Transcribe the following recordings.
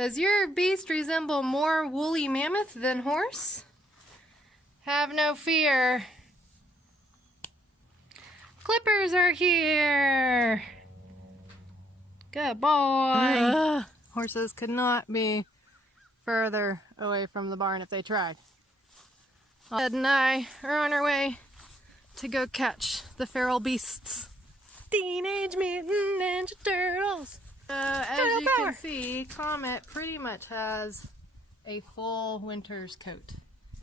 Does your beast resemble more woolly mammoth than horse? Have no fear. Clippers are here. Good boy. Horses could not be further away from the barn if they tried. Ed and I are on our way to go catch the feral beasts. Teenage Mutant Ninja Turtles. As you can see, Comet pretty much has a full winter's coat.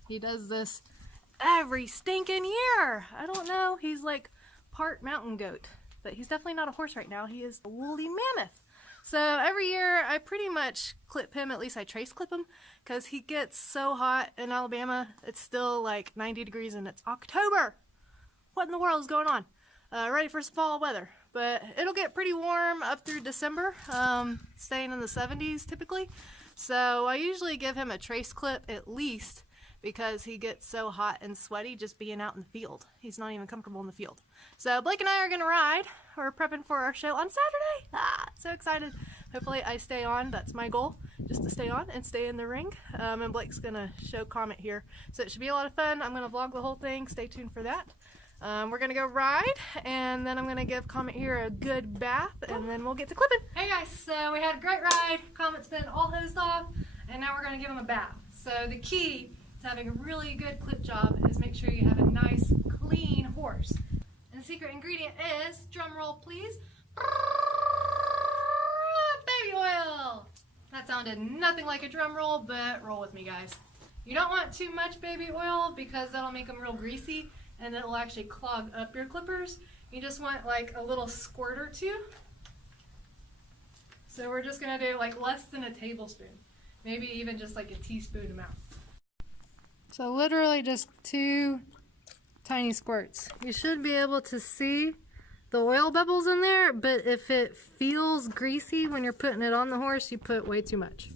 He does this every stinking year. I don't know, he's like part mountain goat, but he's definitely not a horse right now. He is a woolly mammoth. So every year I pretty much clip him, at least I trace clip him, because he gets so hot in Alabama. It's still like 90 degrees and it's October. What in the world is going on? Ready for some fall weather. But it'll get pretty warm up through December, staying in the 70s typically. So I usually give him a trace clip at least, because he gets so hot and sweaty just being out in the field. He's not even comfortable in the field. So Blake and I are going to ride. We're prepping for our show on Saturday. So excited. Hopefully I stay on. That's my goal, just to stay on and stay in the ring. And Blake's going to show Comet here. So it should be a lot of fun. I'm going to vlog the whole thing. Stay tuned for that. We're going to go ride, and then I'm going to give Comet here a good bath, and then we'll get to clipping. Hey guys, so we had a great ride. Comet's been all hosed off, and now we're going to give him a bath. So the key to having a really good clip job is make sure you have a nice, clean horse. And the secret ingredient is, drum roll please, baby oil. That sounded nothing like a drum roll, but roll with me guys. You don't want too much baby oil because that'll make them real greasy, and it'll actually clog up your clippers. You just want like a little squirt or two. So we're just gonna do like less than a tablespoon, maybe even just like a teaspoon amount. So literally just 2 tiny squirts. You should be able to see the oil bubbles in there, but if it feels greasy when you're putting it on the horse, you put way too much.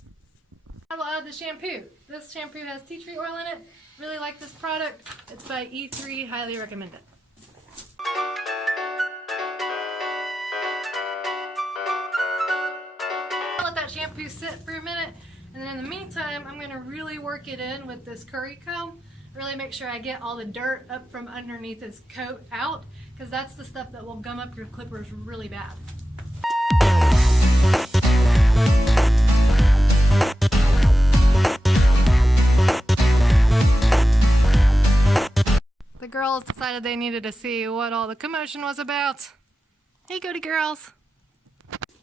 I will add the shampoo. This shampoo has tea tree oil in it. Really like this product. It's by E3, highly recommend it. I'll let that shampoo sit for a minute, and then in the meantime I'm going to really work it in with this curry comb. Really make sure I get all the dirt up from underneath his coat out, because that's the stuff that will gum up your clippers really bad. The girls decided they needed to see what all the commotion was about. Hey, Goaty girls.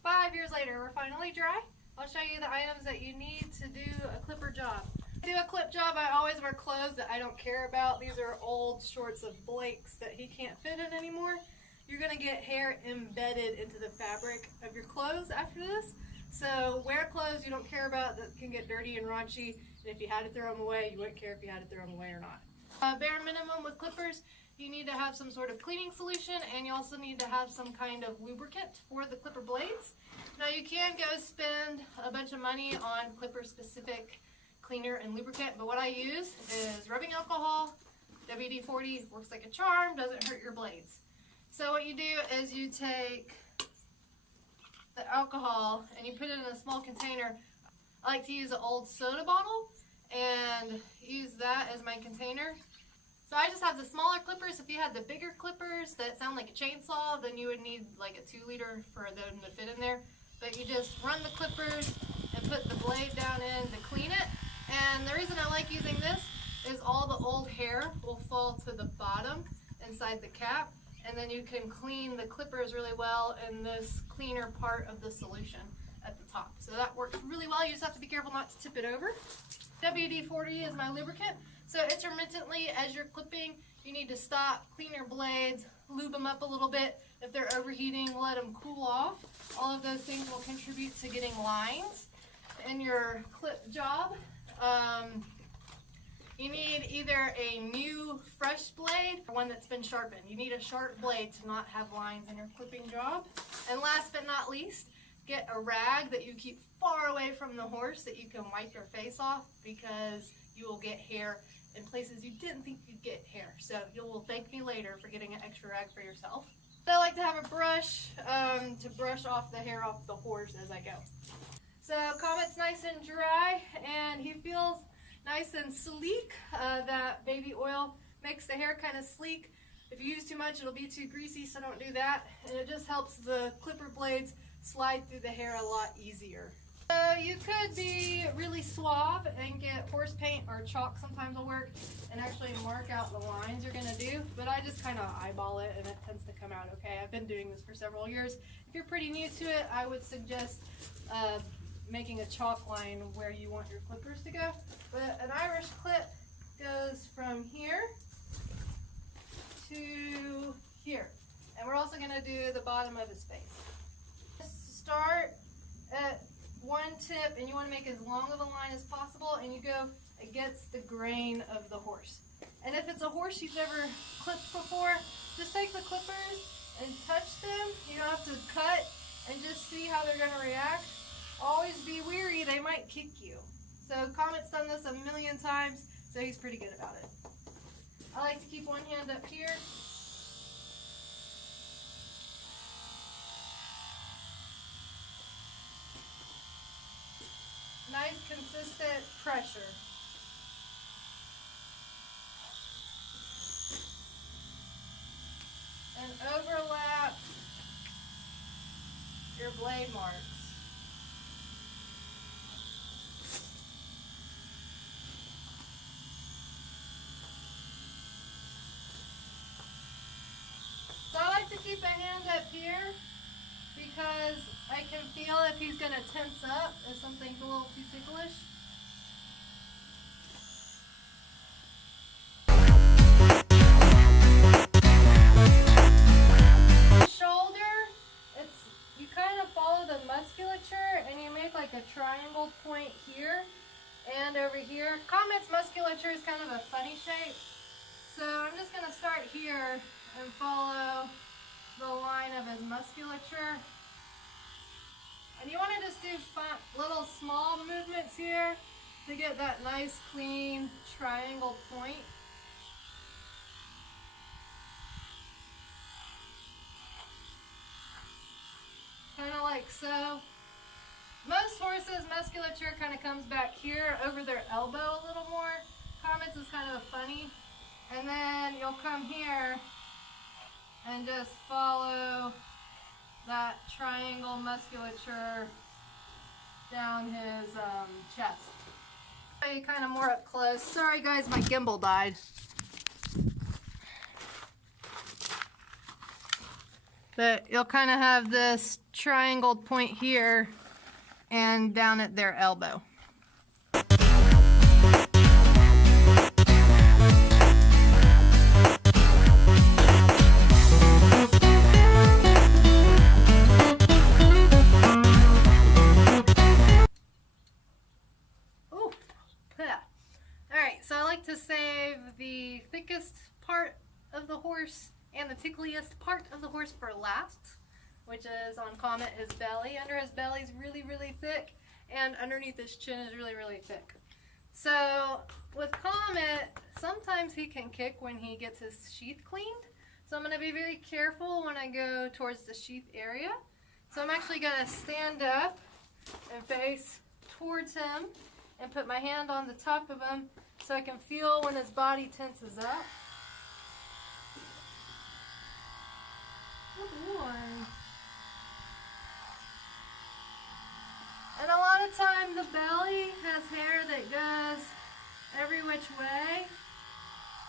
5 years later, we're finally dry. I'll show you the items that you need to do a clipper job. To do a clip job, I always wear clothes that I don't care about. These are old shorts of Blake's that he can't fit in anymore. You're gonna get hair embedded into the fabric of your clothes after this. So wear clothes you don't care about that can get dirty and raunchy. And if you had to throw them away, you wouldn't care if you had to throw them away or not. Bare minimum with clippers, you need to have some sort of cleaning solution, and you also need to have some kind of lubricant for the clipper blades. Now you can go spend a bunch of money on clipper specific cleaner and lubricant, but what I use is rubbing alcohol. WD-40 works like a charm, doesn't hurt your blades. So what you do is you take the alcohol and you put it in a small container. I like to use an old soda bottle and use that as my container. So I just have the smaller clippers. If you had the bigger clippers that sound like a chainsaw, then you would need like a 2-liter for them to fit in there. But you just run the clippers and put the blade down in to clean it. And the reason I like using this is all the old hair will fall to the bottom inside the cap, and then you can clean the clippers really well in this cleaner part of the solution at the top. So that works really well. You just have to be careful not to tip it over. WD-40 is my lubricant. So intermittently, as you're clipping, you need to stop, clean your blades, lube them up a little bit. If they're overheating, let them cool off. All of those things will contribute to getting lines in your clip job. You need either a new fresh blade or one that's been sharpened. You need a sharp blade to not have lines in your clipping job. And last but not least, get a rag that you keep far away from the horse that you can wipe your face off, because you will get hair in places you didn't think you'd get hair. So you will thank me later for getting an extra rag for yourself. I like to have a brush to brush off the hair off the horse as I go. So Comet's nice and dry, and he feels nice and sleek. That baby oil makes the hair kind of sleek. If you use too much, it'll be too greasy, so don't do that. And it just helps the clipper blades slide through the hair a lot easier. So you could be really suave and get horse paint or chalk sometimes will work and actually mark out the lines you're gonna do, but I just kind of eyeball it and it tends to come out okay. I've been doing this for several years. If you're pretty new to it, I would suggest making a chalk line where you want your clippers to go. But an Irish clip goes from here to here. And we're also going to do the bottom of his face. Just start at one tip, and you want to make as long of a line as possible, and you go against the grain of the horse. And if it's a horse you've never clipped before, just take the clippers and touch them. You don't have to cut, and just see how they're going to react. Always be wary, they might kick you. So Comet's done this a million times, so he's pretty good about it. I like to keep one hand up here. Nice consistent pressure. And overlap your blade marks. So I like to keep a hand up here because I can feel if he's going to tense up if something's a little too ticklish. Shoulder, you kind of follow the musculature and you make like a triangle point here and over here. Comet's musculature is kind of a funny shape, so I'm just going to start here and follow the line of his musculature. And you want to just do little small movements here to get that nice clean triangle point. Kind of like so. Most horses' musculature kind of comes back here over their elbow a little more. Comet's is kind of funny. And then you'll come here and just follow that triangle musculature down his chest. Kind of more up close. Sorry guys, my gimbal died. But you'll kind of have this triangled point here and down at their elbow. To save the thickest part of the horse and the tickliest part of the horse for last, which is on Comet, his belly. Under his belly is really, really thick, and underneath his chin is really, really thick. So with Comet, sometimes he can kick when he gets his sheath cleaned. So I'm going to be very careful when I go towards the sheath area. So I'm actually going to stand up and face towards him and put my hand on the top of him so I can feel when his body tenses up. Good boy. And a lot of time the belly has hair that goes every which way.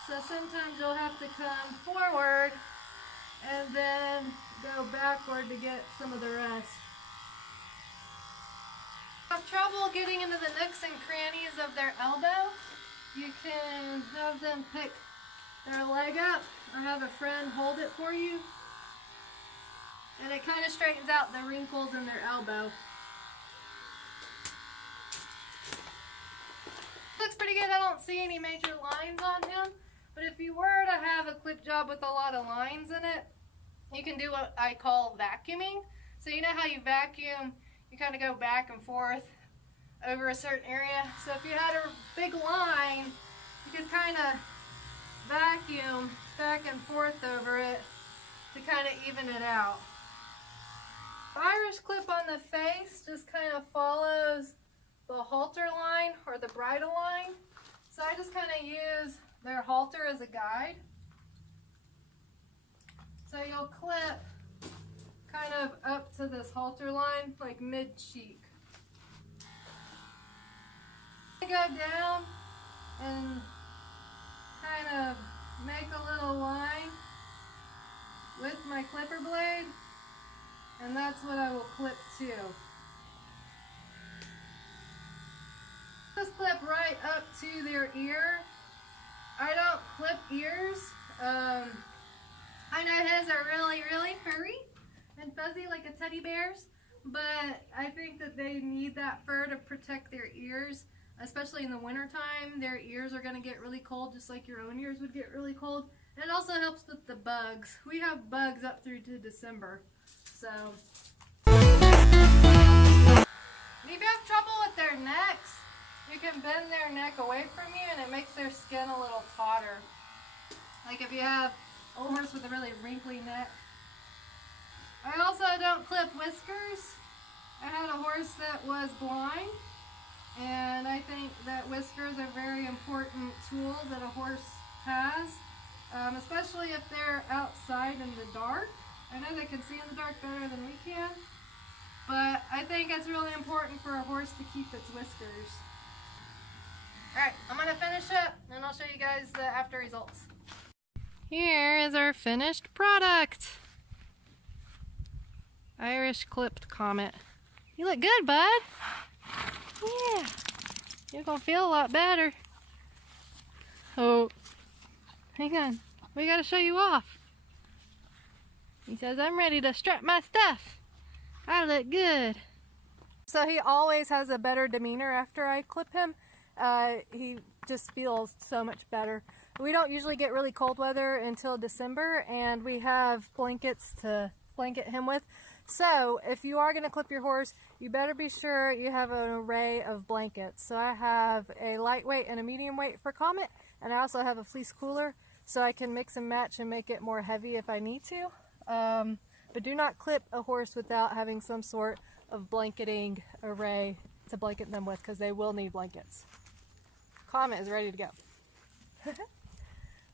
So sometimes you'll have to come forward and then go backward to get some of the rest. Have trouble getting into the nooks and crannies of their elbow, you can have them pick their leg up or have a friend hold it for you, and it kind of straightens out the wrinkles in their elbow. Looks pretty good. I don't see any major lines on him, but if you were to have a clip job with a lot of lines in it, you can do what I call vacuuming. So you know how you vacuum, you kind of go back and forth over a certain area. So if you had a big line, you could kind of vacuum back and forth over it to kind of even it out. Irish clip on the face just kind of follows the halter line or the bridle line. So I just kind of use their halter as a guide. So you'll clip kind of up to this halter line, like mid-cheek. I go down and kind of make a little line with my clipper blade, and that's what I will clip to. Just clip right up to their ear. I don't clip ears. I know his are really, really furry and fuzzy like a teddy bear's, but I think that they need that fur to protect their ears, especially in the winter time. Their ears are going to get really cold, just like your own ears would get really cold. And it also helps with the bugs. We have bugs up through to December. So, if you have trouble with their necks, you can bend their neck away from you and it makes their skin a little tauter. Like if you have a horse with a really wrinkly neck. I also don't clip whiskers. I had a horse that was blind, and I think that whiskers are a very important tool that a horse has, especially if they're outside in the dark. I know they can see in the dark better than we can, but I think it's really important for a horse to keep its whiskers. Alright, I'm going to finish up and I'll show you guys the after results. Here is our finished product. Irish clipped Comet. You look good, bud. Yeah, you're going to feel a lot better. Oh, hang on. We got to show you off. He says, I'm ready to strut my stuff. I look good. So he always has a better demeanor after I clip him. He just feels so much better. We don't usually get really cold weather until December, and we have blankets to blanket him with. So if you are going to clip your horse, you better be sure you have an array of blankets. So I have a lightweight and a medium weight for Comet, and I also have a fleece cooler so I can mix and match and make it more heavy if I need to. But do not clip a horse without having some sort of blanketing array to blanket them with, because they will need blankets. Comet is ready to go.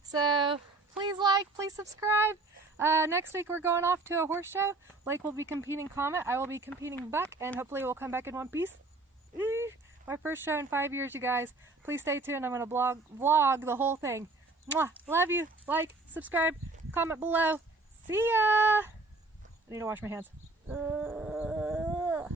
So please like, please subscribe. Next week we're going off to a horse show. Blake will be competing Comet, I will be competing Buck, and hopefully we'll come back in one piece. My first show in 5 years, you guys. Please stay tuned. I'm going to vlog the whole thing. Mwah. Love you. Like, subscribe, comment below. See ya! I need to wash my hands.